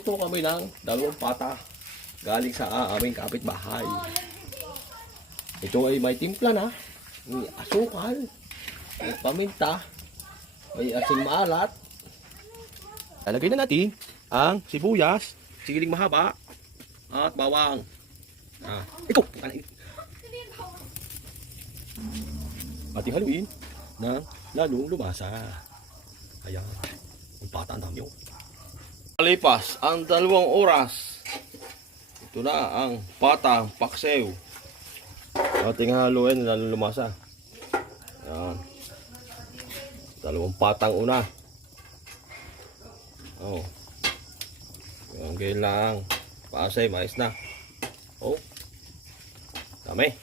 Nagluto kami ng dalawang pata galing sa aming kapitbahay. Ito ay may timpla na, may asukal, may paminta, may asin maalat. Lalagay na natin ang sibuyas, siling mahaba, at bawang. Ito! Ating haluin na lalong lumasa. Ayan, ang pata ang dami yun. Malipas ang 2 oras, ito na ang patang paksew. Ating haluin lalong lumasa. Ayan, 2 patang una. Oh, yung lang pasay, mais na. Oh, dami.